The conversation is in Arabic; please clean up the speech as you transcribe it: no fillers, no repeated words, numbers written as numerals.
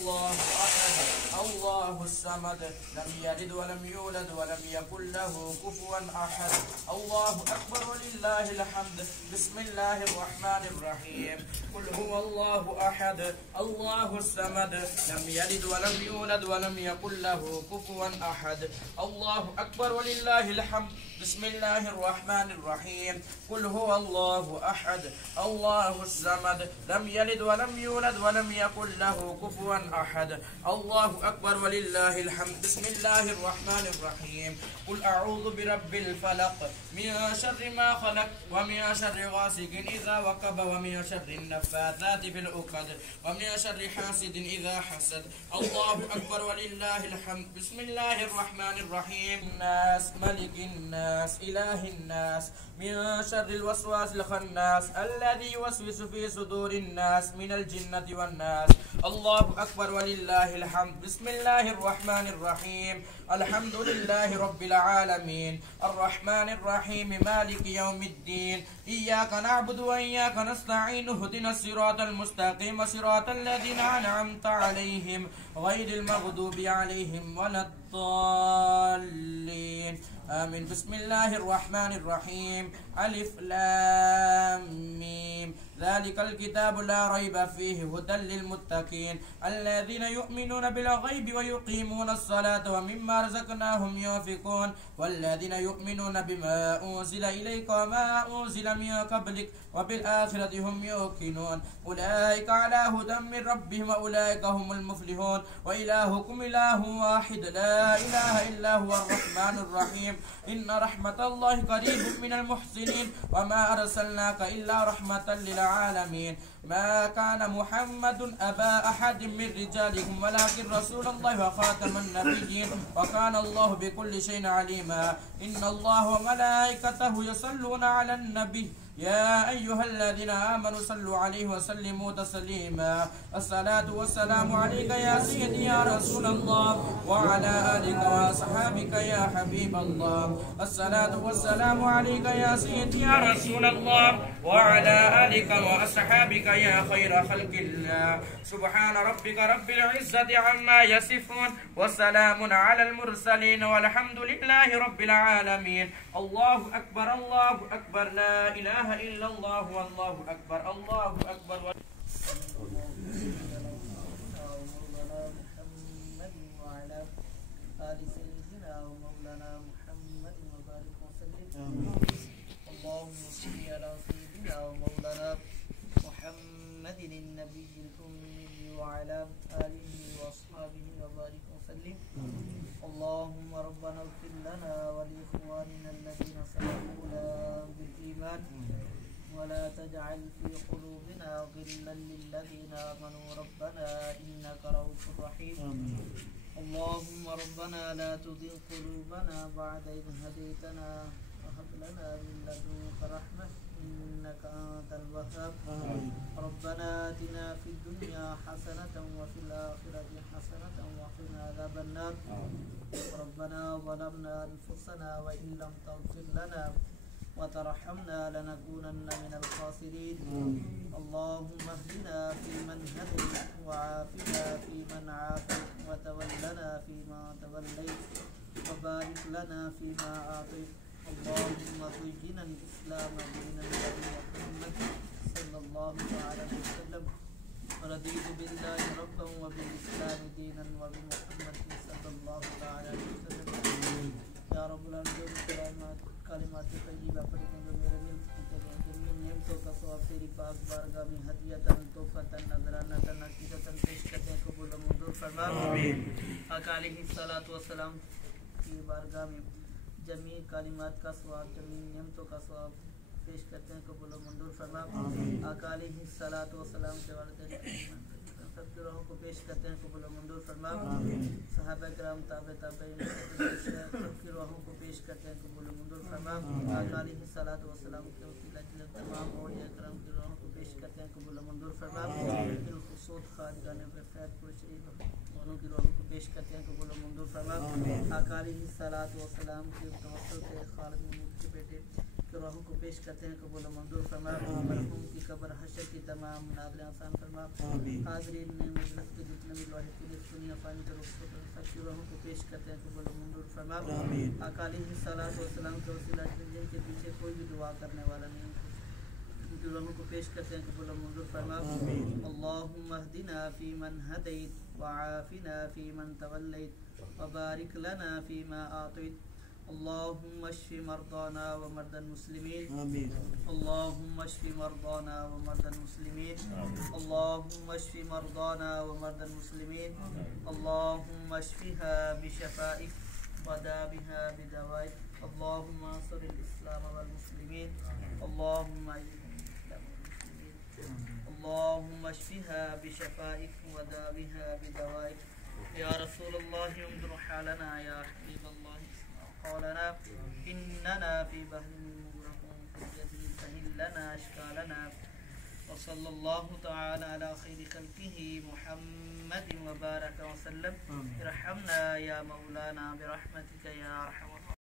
الله أحد الله الصمد لم يلد ولم يولد ولم يكن له كفوا أحد. الله أكبر ولله الحمد. بسم الله الرحمن الرحيم. قل هو الله أحد الله الصمد لم يلد ولم يولد ولم يكن له كفوا أحد. الله أكبر ولله الحمد. بسم الله الرحمن الرحيم. قل هو الله أحد الله الصمد لم يلد ولم يولد ولم يكن له كفوا أحد. الله أكبر ولله الحمد. بسم الله الرحمن الرحيم. قل أعوذ برب الفلق من شر ما خلق ومن شر غاسق إذا وقب ومن شر النفاثات في العقد ومن شر حاسد إذا حسد. الله أكبر ولله الحمد. بسم الله الرحمن الرحيم. الناس ملك الناس إله الناس من شر الوسواس الخناس الذي يوسوس في صدور الناس من الجنة والناس. الله أكبر ولله الحمد. بسم الله الرحمن الرحيم. الحمد لله رب العالمين الرحمن الرحيم مالك يوم الدين إياك نعبد وإياك نستعين اهدنا الصراط المستقيم صراط الذين أنعمت عليهم غير المغضوب عليهم ولا الضالين آمين. بسم الله الرحمن الرحيم. ألف لام ميم ذلك الكتاب لا ريب فيه هدى للمتقين الذين يؤمنون بالغيب ويقيمون الصلاة ومما رزقناهم ينفقون والذين يؤمنون بما أنزل إليك وما أنزل من قبلك وبالآخرة هم يوقنون أولئك على هدى من ربهم وأولئك هم المفلحون. وإلهكم إله واحد لا إله إلا هو الرحمن الرحيم. إن رحمة الله قريب من المحسنين وما أرسلناك إلا رحمة للعالمين. ما كان محمد أبا أحد من رجالكم ولكن رسول الله وخاتم النبيين وكان الله بكل شيء عليما. إن الله وملائكته يصلون على النبي يا أيها الذين آمنوا صلوا عليه وسلموا تسليما. الصلاة والسلام عليك يا سيدي يا رسول الله وعلى آلك وأصحابك يا حبيب الله. الصلاة والسلام عليك يا سيدي يا رسول الله وعلى آلك وأصحابك يا خير خلق الله. سبحان ربك رب العزة عما يصفون وسلام على المرسلين والحمد لله رب العالمين. الله أكبر الله أكبر لا إله إلا الله والله أكبر الله أكبر. اللهم صل على سيدنا ومولانا محمد النبي الأمي وعلى آله وأصحابه وبارك وسلم. اللهم ربنا اغفر لنا ولإخواننا الذين سبقونا بالإيمان ولا تجعل في قلوبنا غلا للذين آمنوا ربنا إنك رؤوف رحيم. اللهم ربنا لا تزغ قلوبنا بعد إذ هديتنا وهب لنا من لدنك رحمة إنك أنت الوهاب. ربنا آتنا في الدنيا حسنة وفي الآخرة حسنة وقنا عذاب النار. ربنا ظلمنا أنفسنا وإن لم تغفر لنا وترحمنا لنكونن من الخاسرين. اللهم اهدنا فيمن هديت وعافنا فيمن عافيت وتولنا فيما توليت وبارك لنا فيما أعطيت. اللهم زينا الإسلام دينا محمد صلى الله عليه وسلم. ورضيت بالله ربا وبالإسلام دينا وبمحمد صلى الله عليه وسلم. يا رب العالمين कलिमात तय्यबा पढ़ने जो मेरे दिल के जमीन नियमतों का सवाब तेरी पाक बारगाह में हदियतन तोहफतन नजरानतन अकीदतन पेश करते हैं कबूल मंजूर फरमा आमीन। आका अलैहिस्सलातु वस्सलाम की बारगाह में जमी कलिमात का सवाब जमीन नियमतों का सवाब पेश करते हैं कबूल मंजूर फरमा आमीन। आका अलैहिस्सलातु वस्सलाम के वालिदैन सबके रूहों को पेश करते हैं कबूल मंजूर फरमा आमीन। सहाबा किराम ताबे ताबईन सबकी रूहों को पेश करते हैं कबूल मंजूर फरमा आमीन। आका अलैहिस्सलातु वस्सलाम के वसीला से तमाम औलिया किराम की रूहों को पेश करते हैं कबूल मंजूर फरमा आमीन। बिलखुसूस खादिगाने पे फैज़पुर शरीफ दोनों की रूहों को पेश करते हैं कबूल मंजूर फरमा आमीन। आका अलैहिस्सलातु वस्सलाम के तवस्सुल से खालिद महमूद के बेटे کے روحوں کو پیش کرتے ہیں قبول و منظور فرما. مرحوم کی قبر حشر کی تمام منازلیں آسان فرما. حاضرین نے مجلس کے جتنے بھی واحد دنیا فانی کے روح سب کی روحوں کو پیش کرتے ہیں قبول و منظور فرما. آقا علیہ الصلوۃ والسلام کے وسیلہ جن کے پیچھے کوئی بھی دعا کرنے والا نہیں ان کی روحوں کو پیش کرتے ہیں قبول و منظور فرما. اللہم اہدنا فی من ہدیت وعافنا فی من تولیت وبارک لنا فیما اعطیت. اللهم اشف مرضانا ومرضى المسلمين. اللهم اشف مرضانا ومرضى المسلمين. اللهم اشف مرضانا ومرضى المسلمين. اللهم اشفها بشفائك وداوها بدوائك. اللهم انصر الاسلام والمسلمين. اللهم اللهم اشفها بشفائك وداوها بدوائك. يا رسول الله انظر حالنا يا حبيب الله قولنا إننا في بحر مغرقون فالجزيل سهل لنا أشكالنا. وصلى الله تعالى على خير خلقه محمد وبارك وسلم. ارحمنا يا مولانا برحمتك يا أرحم الراحمين.